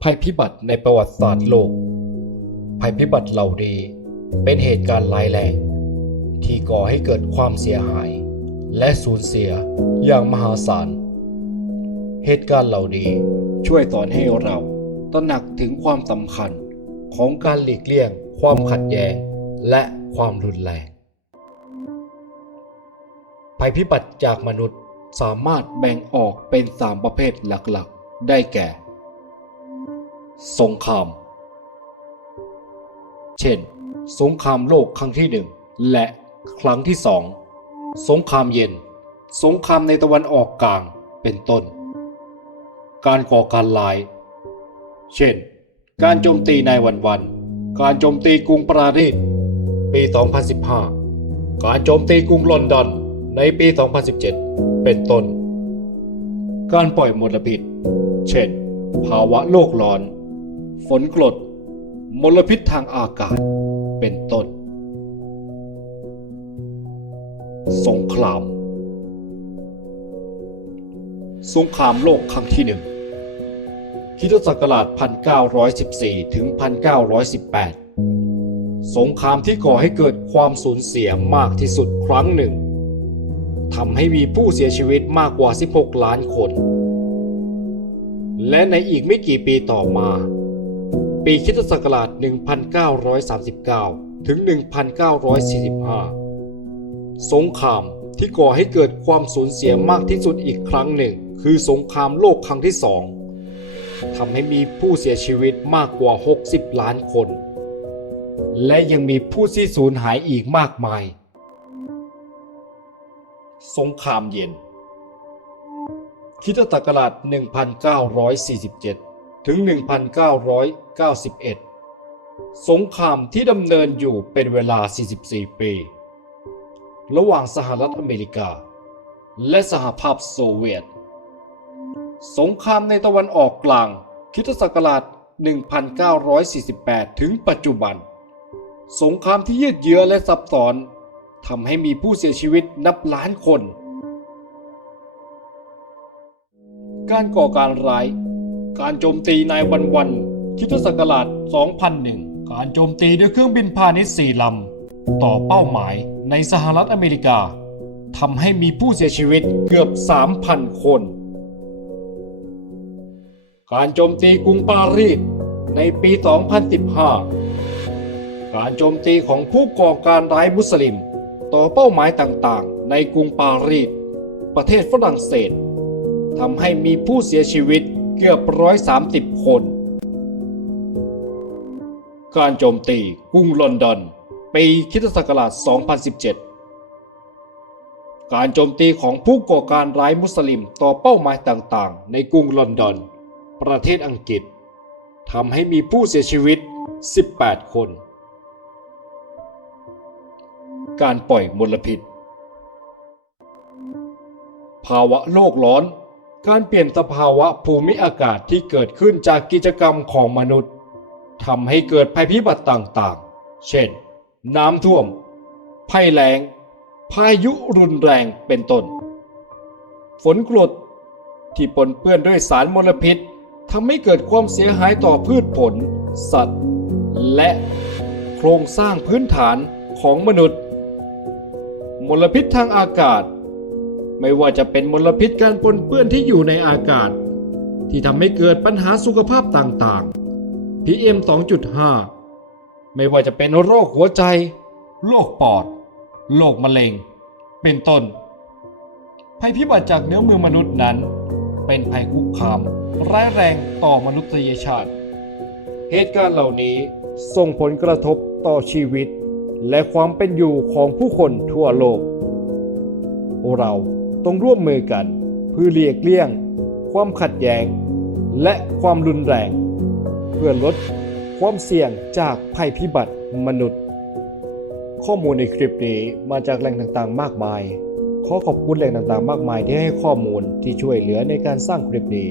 ภัยพิบัติในประวัติศาสตร์โลก ภัยพิบัติเหล่านี้เป็นเหตุการณ์ร้ายแรงที่ก่อให้เกิดความเสียหาย และสูญเสียอย่างมหาศาล เหตุการณ์เหล่านี้ช่วยสอนให้เราตระหนักถึงความสำคัญของการหลีกเลี่ยงความขัดแย้งและความรุนแรง ภัยพิบัติจากมนุษย์สามารถแบ่งออกเป็นสามประเภทหลักๆ ได้แก่ สงคราม เช่น สงครามโลกครั้งที่หนึ่งและครั้งที่สอง สงครามเย็น สงครามในตะวันออกกลาง เป็นต้น การก่อการร้าย เช่น การโจมตีในวันวัน การโจมตีกรุงปารีสปี 2015 การโจมตีกรุงลอนดอนในปี 2017 เป็นต้น การปล่อยมลพิษ เช่น ภาวะโลกร้อน ฝนกรด มลพิษทางอากาศ เป็นต้น สงคราม สงครามโลกครั้งที่หนึ่งคิตศักราช1914 ถึง 1918 สงครามที่ก่อให้เกิดความสูญเสียมากที่สุดครั้งหนึ่งทำให้มีผู้เสียชีวิตมากกว่า 16 ล้านคน และในอีกไม่กี่ปีต่อมา ปีคริสตศักราช 1939 ถึง 1945 สงครามที่ก่อให้เกิดความสูญเสียมากที่สุดอีกครั้งหนึ่ง คือสงครามโลกครั้งที่สองทำให้มีผู้เสียชีวิตมากกว่า 60 ล้านคน และยังมีผู้ที่สูญหายอีกมากมาย สงครามเย็นคริสตศักราช 1947 ถึง 1991 สงครามที่ดำเนินอยู่เป็นเวลา 44 ปี ระหว่างสหรัฐอเมริกา และสหภาพโซเวียต สงครามในตะวันออกกลางคิศักราช 1948 ถึงปัจจุบัน สงครามที่ยืดเยื้อและซับซ้อนทำให้มีผู้เสียชีวิตนับล้านคน การก่อการร้าย การโจมตีนายวันวันคริสตศักราช 2001 การโจมตีด้วยเครื่องบินพาณิชย์สี่ลำ ต่อเป้าหมายในสหรัฐอเมริกาทำให้มีผู้เสียชีวิตเกือบ 3,000 คน การโจมตีกรุงปารีสในปี 2015 การโจมตีของผู้ก่อการร้ายมุสลิม ต่อเป้าหมายต่างๆ ในกรุงปารีสประเทศฝรั่งเศสทำให้มีผู้เสียชีวิต เกือบ130คน การโจมตีกรุงลอนดอนปีคริสตศักราช 2017 การโจมตีของผู้ก่อการร้ายมุสลิมต่อเป้าหมายต่างๆ ในกรุงลอนดอน ประเทศอังกฤษทำให้มีผู้เสียชีวิต 18 คน การปล่อยมลพิษ ภาวะโลกร้อน การเปลี่ยนสภาวะภูมิอากาศที่เกิดขึ้นจากกิจกรรมของมนุษย์ทำให้เกิดภัยพิบัติต่างๆ เช่น น้ำท่วม ภัยแล้ง พายุรุนแรงเป็นต้น ฝนกรดที่ปนเปื้อนด้วยสารมลพิษทำให้เกิดความเสียหายต่อพืชผล สัตว์ และโครงสร้างพื้นฐานของมนุษย์ มลพิษทางอากาศ ไม่ว่าจะเป็นมลพิษการปนเปื้อนที่อยู่ในอากาศ ที่ทำให้เกิดปัญหาสุขภาพต่างๆ PM 2.5 ไม่ว่าจะเป็นโรคหัวใจ โรคปอด โรคมะเร็ง เป็นต้น ภัยพิบัติจากเนื้อมือมนุษย์นั้น เป็นภัยคุกคาม ร้ายแรงต่อมนุษยชาติ เหตุการณ์เหล่านี้ส่งผลกระทบต่อชีวิต และความเป็นอยู่ของผู้คนทั่วโลก เรา ต้องร่วมมือกัน เพื่อเลียกเลี่ยง ความขัดแย้ง และความรุนแรง เพื่อลดความเสี่ยงจากภัยพิบัติมนุษย์ ข้อมูลในคลิปนี้มาจากแหล่งต่างๆ มากมาย ขอขอบคุณแหล่งต่างๆ มากมายที่ให้ข้อมูลที่ช่วยเหลือในการสร้างคลิปนี้